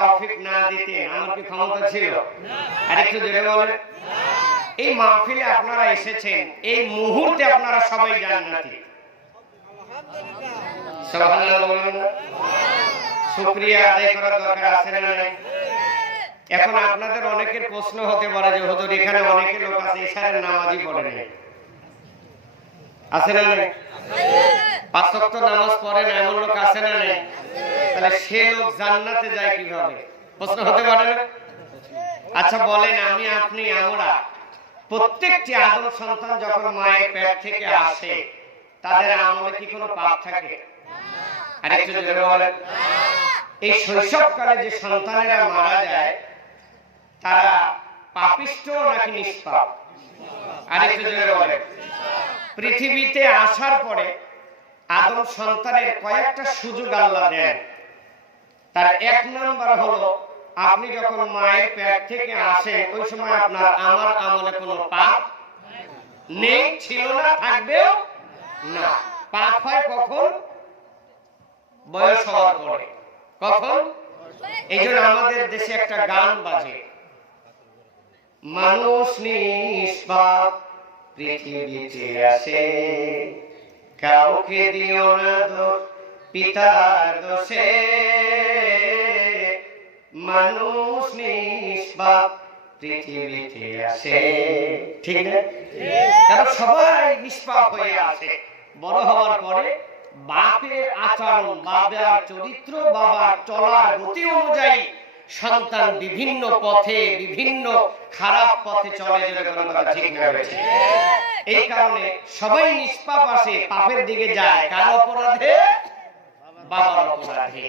তৌফিক না দিতেন আমার কি ক্ষমতা ছিল? আরেকটু জোরে বলেন। এই মাহফিলে আপনারা এসেছেন, এই মুহূর্তে আপনারা সবাই জান্নাতি। সুবহানাল্লাহ বলেন না? শুকরিয়া আদায় করার দরকার আছে না নাই? এখন আপনাদের অনেকের প্রশ্ন হতে পারে যে হুজুর এখানে অনেকে লোক আছে ইশারের নামাজই পড়ে না, আছে না নাই? পাঁচ ওয়াক্ত নামাজ পড়ে না এমন লোক আছে না নাই? তাহলে সে লোক জান্নাতে যায় কিভাবে? প্রশ্ন হতে পারে না? আচ্ছা বলেন, আমি আপনি আমরা প্রত্যেকটি আদম সন্তান যখন মায়ের পেট থেকে আসে তাদের আমলে কি কোনো পাপ থাকে? আরেকটু জোরে বলেন। এই শৈশবকালে যে সন্তানেরা মারা যায় তারা পাপিষ্ঠ নাকি নিষ্পাপ? আরেকটু জোরে বলেন। পৃথিবীতে আসার পরে আদম সন্তানের কয়েকটা সুযোগ আল্লাহ দেন। তার এক নাম্বার হলো, আপনি যখন মায়ের পেট থেকে আসেন ওই সময় আপনার আমার আমলে কোনো পাপ নেই, ছিল না, থাকবেও না। পাপ হয় কখন? বয়স হওয়ার পরে। কখন? এই জন্য আমাদের দেশে একটা গান বাজে, মানুষ নিষ্পাপ পৃথিবীতে আসে, কাউকে দিও না দোষ পিতার দোষে, মানুষ নিষ্পাপ পৃথিবীতে আসে। ঠিক না? কারণ সবাই নিষ্পাপ হয়ে আসে। বড় হওয়ার পরে বাপের আচরণ, বাবার চরিত্র, বাবার চলার গতি অনুযায়ী সন্তান বিভিন্ন পথে, বিভিন্ন খারাপ পথে চলে যাবে। কোনো কথা ঠিক না? এই কারণে সবাই নিষ্পাপ আসে, পাপের দিকে যায়। কার অপরাধে? বাবার অপরাধে।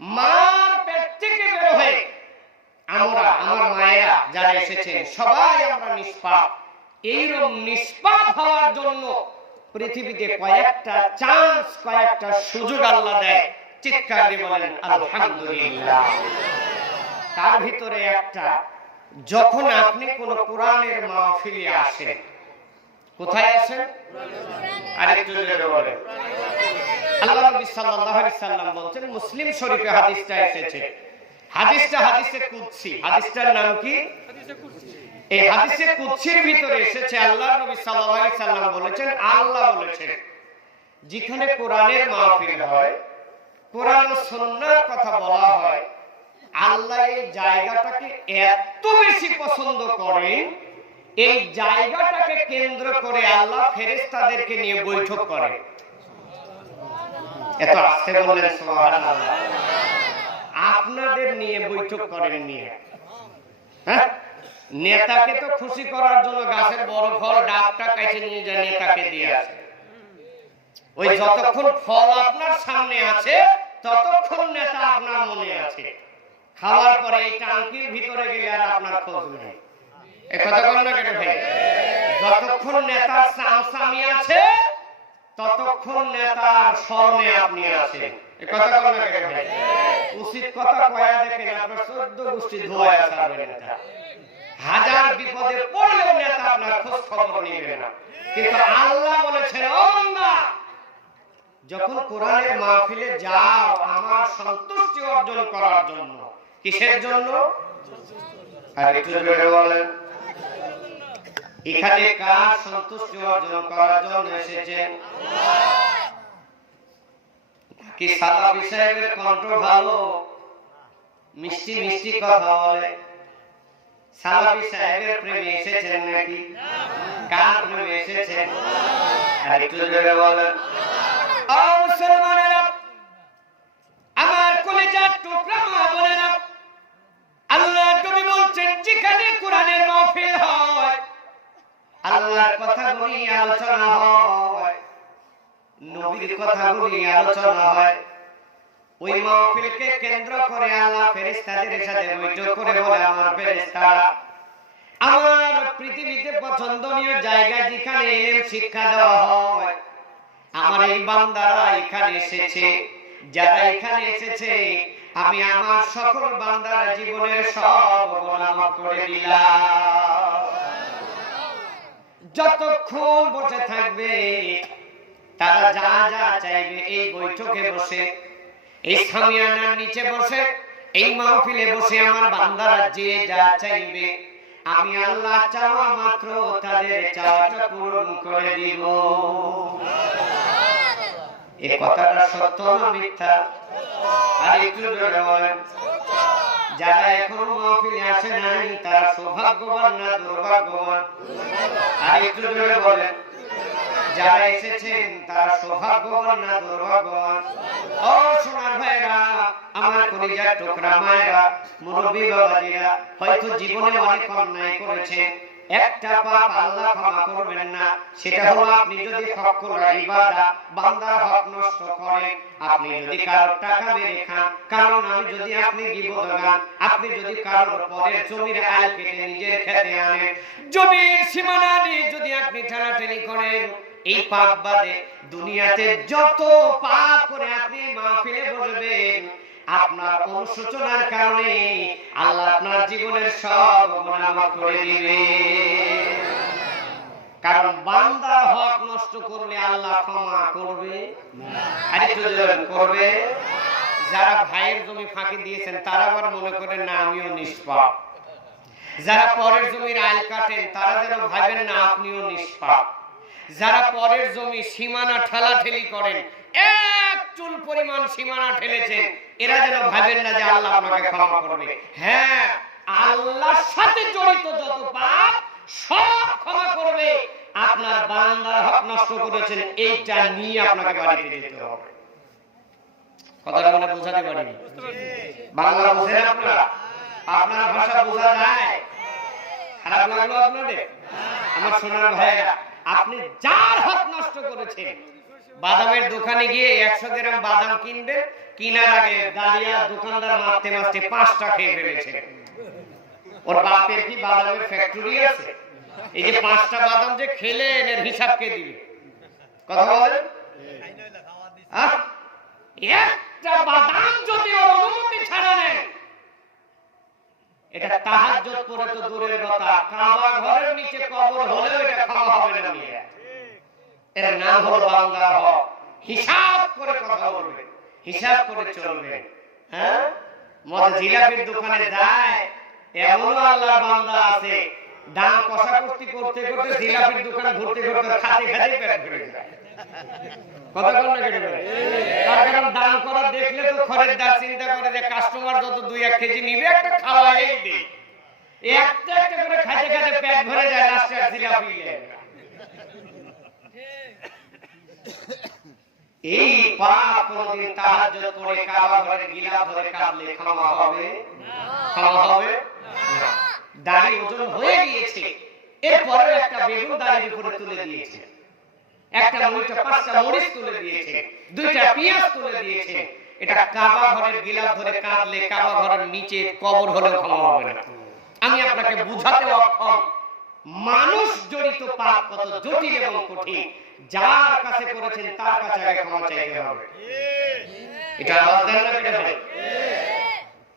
মার পেট থেকে বের হয়ে আমরা, আমার মায়েরা যারা এসেছেন সবাই আমরা নিষ্পাপ। এইরকম নিষ্পাপ হওয়ার জন্য পৃথিবীতে কয়েকটা চান্স, কয়েকটা সুযোগ আল্লাহ দেয়। চিৎকার দিয়ে বলেন আলহামদুলিল্লাহ। তার ভিতরে একটা, যখন আপনি কোন কোরআনের মাহফিলে আসেন, কোথায় আসেন? আরেকটু জোরে বলেন। আল্লাহ নবী সাল্লাল্লাহু আলাইহি সাল্লাম বলেন, মুসলিম শরীফে হাদিসটা এসেছে, হাদিসটা হাদিসে কুদসি। হাদিসটার নাম কি? এই হাদিসে কুদসির ভিতরে এসেছে, আল্লাহ নবী সাল্লাল্লাহু আলাইহি সাল্লাম বলেছেন, আল্লাহ বলেছেন, যেখানে কোরআনের মাহফিল হয়, কোরআন ও সুন্নাহর কথা বলা হয়, আল্লাহ এই জায়গাটাকে এত বেশি পছন্দ করেন, এই জায়গাটাকে কেন্দ্র করে আল্লাহ ফেরেশতাদেরকে নিয়ে বৈঠক করেন। এত আস্তে বললেন সুবহানাল্লাহ। আপনাদের নিয়ে বৈঠক করেন নিয়ে। হ্যাঁ, নেতাকে তো খুশি করার জন্য গাছের বড় ফল ডাবটা কেটে নিয়ে যায়, নেতাকে দিয়ে আসে। ওই যতক্ষণ ফল আপনার সামনে আছে ততক্ষণ নেতা আপনার মনে আছে। খাওয়ার পরে এই টাঙ্কির ভিতরে গেলে আর আপনার খোঁজ নেই। এই কথা বল না কেন ভাই? যতক্ষণ নেতার সামসামি আছে ততক্ষণ নেতার স্মরণে আপনি আছেন। এই কথা বল না কেন ভাই? উচিত কথা কয়া দেখেন, আপনার 14 গোষ্ঠী ধোয়া ছাড়বে নেতা। হাজার বিপদে পড়লেও নেতা আপনার খোঁজ খবর নেবে না। কিন্তু আল্লাহ বলেছেন, ও বান্দা, যখন কোরআনের মাহফিলে যাও আমার সন্তুষ্টি অর্জন করার জন্য। কিসের জন্য? আর একটু জোরে বলেন। এখানে কার সন্তুষ্টি অর্জন করার জন্য এসেছেন? কি সালাফি সাহেবের কণ্ঠ ভালো, মিষ্টি মিষ্টি কথা বলে? সালাফি সাহেবের প্রেমে এসেছেন নাকি? কার প্রেমে এসেছেন? আর একটু জোরে বলেন। ও মুসলমানেরা, আমার কলিজার টুকরা মা বোনেরা, আল্লাহ নবী বলছেন, যেখানে কোরআনের মাহফিল হয়, আল্লাহর কথাগুলি আলোচনা হয়, নবীর কথাগুলি আলোচনা হয়, ওই মাহফিলকে কেন্দ্র করে আল্লাহ ফেরেশতাদের সাথে বৈঠক করে বলে, আমার ফেরেশতারা, আমার পৃথিবীতে পছন্দনীয় জায়গা যেখানে ইলম শিক্ষা দেওয়া হয়, আমার এই বান্দারা এখানে এসেছে, যারা এখানে এসেছে আমি আমার সকল বান্দার জীবনের সব গুনাহ মাফ করে দিলাম। যতক্ষণ বসে থাকবে তারা যা যা চাইবে এই বৈঠকে বসে, এই সামিয়ানার নিচে বসে এই মাহফিলে বসে আমার বান্দারা যে যা চাইবে আমি আল্লাহ চাওয়া মাত্র তাদের চাওয়াটা পূরণ করে দিব। এই কথাটা সত্য না মিথ্যা? আর একটু জোরে বলেন। যারা এখনো মাহফিলে আসে নাই তারা সৌভাগ্যবান না দুর্ভাগ্যবান? আর একটু জোরে বলেন। যারা এসেছেন তারা সৌভাগ্যবান না দুর্ভাগ্যবান? ও সোনার ভাইরা, আমার কলিজার টুকরা মায়েরা, মুরব্বী বাবাজিরা, হয়তো জীবনে অনেক অন্যায় করেছেন, একটা পাপ আল্লাহ ক্ষমা করবেন না। সেটা হলো আপনি যদি হকুল ইবাদা, বান্দার হক নষ্ট করেন, আপনি যদি কারোর টাকা মেরে খান, কারণ আমি যদি আপনি গীবত গান, আপনি যদি কারোর পরের জমির আল কেটে নিজের খেতে আনেন, জমির সীমানা নিয়ে যদি আপনি ঠেলাঠেলি করেন, এই পাপ বাদে দুনিয়াতে যত পাপ করে আপনি মাহফিলে বসবেন, আপনার অনুশোচনার কারণে আল্লাহ আপনার জীবনের সব গুনাহ মাফ করে দিবে। কারণ বান্দার হক নষ্ট করলে আল্লাহ ক্ষমা করবে না। আরেকটু জোরে করবে। যারা ভাইয়ের জমি ফাঁকি দিয়েছেন তারা আবার মনে করেন না আমিও নিষ্পাপ। যারা পরের জমির আইল কাটেন তারা যেন ভাবেন না আপনিও নিষ্পাপ। যারা পরের জমি সীমানা ঠেলাঠেলি করেন, এক চুল পরিমাণ সীমানা ঠেলেছেন, এরা যেন ভাবেন না যে আল্লাহ আপনাকে ক্ষমা করবে। হ্যাঁ, আল্লাহর সাথে জড়িত যত পাপ সব ক্ষমা করবে। আপনার বান্দার হক নষ্ট করেছেন, এইটা নিয়ে আপনাকে বাড়িতে যেতে হবে। কথাটা মনে বোঝাতে পারিনি? বাংলা বোঝেন আপনারা? আপনার ভাষা বোঝা যায়? খারাপ লাগলো আপনাদের? আমার সোনার ভাইরা, আপনি যার হক নষ্ট করেছেন, বাদামের দোকানে গিয়ে 100 গ্রাম বাদাম কিনবেন, কিনার আগে দাঁড়িয়ে দোকানদার মারতে মারতে 5টা খেয়ে ফেলেছে। ওর বাপের কি বাদামের ফ্যাক্টরি আছে? এই যে 5টা বাদাম যে খেলেন এর হিসাব কে দিবে? কথা বলেন। একটা বাদাম যদি ওর অনুমতি ছাড়া নেন, এটা তাহাজ্জুদ পড়ে তো দূরের কথা, কাবা ঘরের নিচে কবর হলেও এটা ক্ষমা হবে না। এর নাম হলো বান্দার হক। হিসাব করে কথা বলবে, হিসাব করে চলবে। হ্যাঁ, মদ জিলাপির দোকানে যায় এমন আল্লাহর বান্দা আছে, দাম কষাকষি করতে করতে জিলাপির দোকান ঘুরতে ঘুরতে খাতে খাতে পেট ভরে যায়। কথা বল না কেটে যায়। তার কারণ দাম করা দেখলে তো খরিদ্দার চিন্তা করে যে কাস্টমার যত 2-1 কেজি নিবে একটা খাওয়াই দেই। একটা একটা করে খাতে খাতে পেট ভরে যায়, লাস্টে আর জিলাপি নেই। এই পাপ কোনদিন তাহাজ্জুদ পড়ে কাবা ঘরে গিলা ধরে কাঁদলে ক্ষমা হবে না? ক্ষমা হবে না। দাড়ি ওজন হয়ে গিয়েছে, এরপরে একটা বেগুন দাড়ির উপরে তুলে দিয়েছে, একটা মরিচ 5টা মরিচ তুলে দিয়েছে, 2টা পেঁয়াজ তুলে দিয়েছে। এটা কাবা ঘরের গিলা ধরে কাঁদলে কাবা ঘরের নিচে কবর হলেও ক্ষমা হবে না। আমি আপনাকে বুঝাতে অক্ষম মানুষ জড়িত পাপ কত জটিল এবং কঠিন। যার কাছে করেছেন তার কাছে আগে ক্ষমা চাইতে হবে। এটা আওয়াজ দেন না কেন?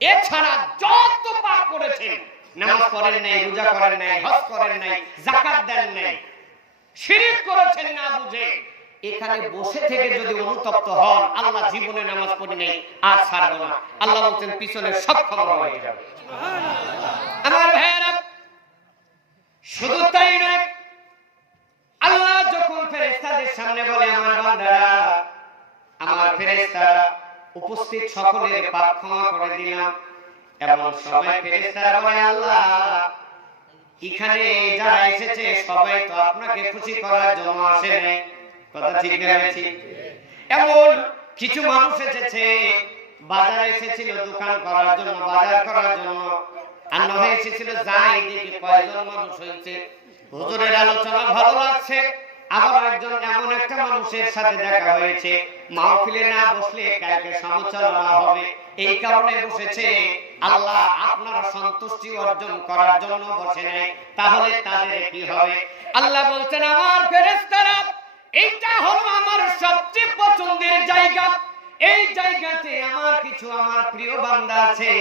এছাড়া যত পাপ করেছেন, নামাজ পড়েন নাই, রোজা করেন নাই, হজ করেন নাই, যাকাত দেন নাই, শিরক করেছেন না বুঝে, এখানে বসে থেকে যদি অনুতপ্ত হন, আল্লাহ জীবনে নামাজ পড়ি নাই আর ছাড়ব না, আল্লাহ বলছেন পিছনে সব ক্ষমা হয়ে যাবে। আমার ভাইয়েরা, শুধু তাই নয়, আল্লাহ যখন ফেরেশতাদের সামনে বলে আমার বান্দারা, আমার ফেরেশতারা উপস্থিত সকলের পাপ ক্ষমা করে দিলাম, এমন সময় ফেরেশতারা বলে আল্লাহ এখানে যারা এসেছে সবাই তো আপনাকে খুশি করার জন্য আসে নাই। কথা ঠিক না ঠিক? এমন কিছু মানুষ এসেছে, বাজারে এসেছিল দোকান করার জন্য, বাজার করার জন্য, আর নয় এসেছিল যাই দেখি কয়জন মানুষ হয়েছে, হুজুরের আলোচনা ভালো লাগছে, আবার একজন এমন একটা মানুষের সাথে দেখা হয়েছে, মাহফিলে না বসলে কালকে সমালোচনা হবে, এই কারণে বসেছে। আল্লাহ আপনার সন্তুষ্টি অর্জন করার জন্য বসে নাই, তাহলে তাদের কি হবে? আল্লাহ বলছেন আমার ফেরেশতারা, এইটা হলো আমার সবচেয়ে পছন্দের জায়গা, এই জায়গাতে আমার কিছু আমার প্রিয় বান্দা আছে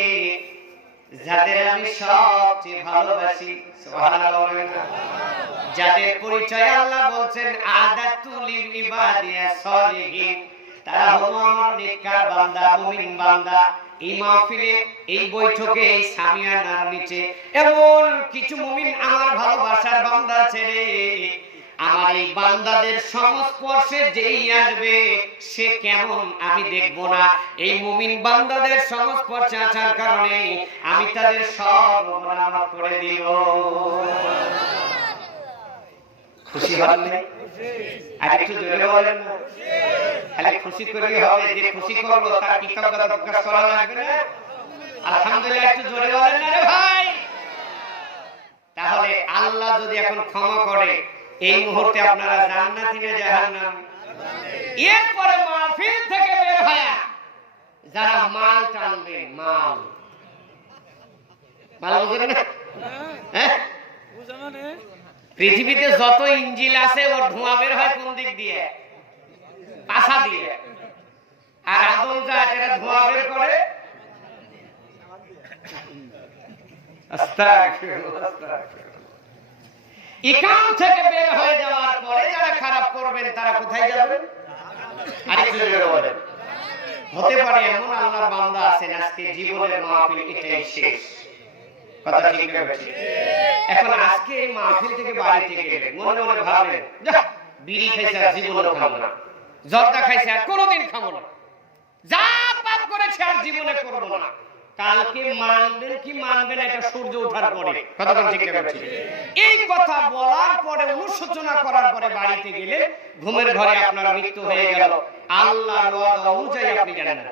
যাদের আমি সবচেয়ে ভালোবাসি। সুবহানাল্লাহ। যাদের পরিচয় আল্লাহ বলছেন আদাতুল ইবাদিয়া সলিহিন, তারা হলো আমার নেককার বান্দা, মুমিন বান্দা। এই মাহফিলে, এই বৈঠকে, এই সামিয়ানার নিচে এমন কিছু মুমিন আমার ভালোবাসার বান্দা ছেড়ে আমার এই বান্দাদের সংস্পর্শে যেই আসবে সে কেমন আমি দেখব না। এই মুমিন বান্দাদের সংস্পর্শে আসার কারণে আমি তাদের সব গুনাহ মাফ করে দিব। খুশি হন না? আর একটু জোরে বলেন না? খালি খুশি করলেই হবে? যে খুশি করলো তার কৃতজ্ঞতা প্রকাশ করা লাগবে না? আলহামদুলিল্লাহ একটু জোরে বলেন না রে ভাই? তাহলে আল্লাহ যদি এখন ক্ষমা করে, এই মুহূর্তে আপনারা জান্নাতি না জাহান্নামী? এরপরে মাহফিল থেকে বের হয়ে যারা মাল টানবে, মাল বুঝেন না? হ্যাঁ, পৃথিবীতে যত ইঞ্জিল আছে ওর ধোঁয়া বের হয় কোন দিক দিয়ে? পাছা দিয়ে। আর আদম জাত এরা ধোঁয়া বের করে এখান থেকে বের হয়ে যাওয়ার পরে যারা খারাপ করবেন তারা কোথায় যাবেন? আরেকটু জোরে বলেন। হতে পারে এমন আল্লাহর বান্দা আছেন আজকে জীবনের মাহফিল এটাই শেষ। কথা ঠিক না? এখন আজকে এই মাহফিল থেকে বাড়িতে গেলে মনে মনে ভাবেন, বিড়ি খাইছে আর জীবনে খাবো না, জর্দা খাইছে আর কোনোদিন খাবো না, যা পাপ করেছে আর জীবনে করবো না। কালকে মানবেন কি মানবেন এটা সূর্য ওঠার পরে। কথা ঠিক না? এই কথা বলার পরে, অনুশোচনা করার পরে বাড়িতে গেলে ঘুমের ঘরে আপনার মৃত্যু হয়ে গেল, আল্লাহর ওয়াদা অনুযায়ী আপনি জানেন না।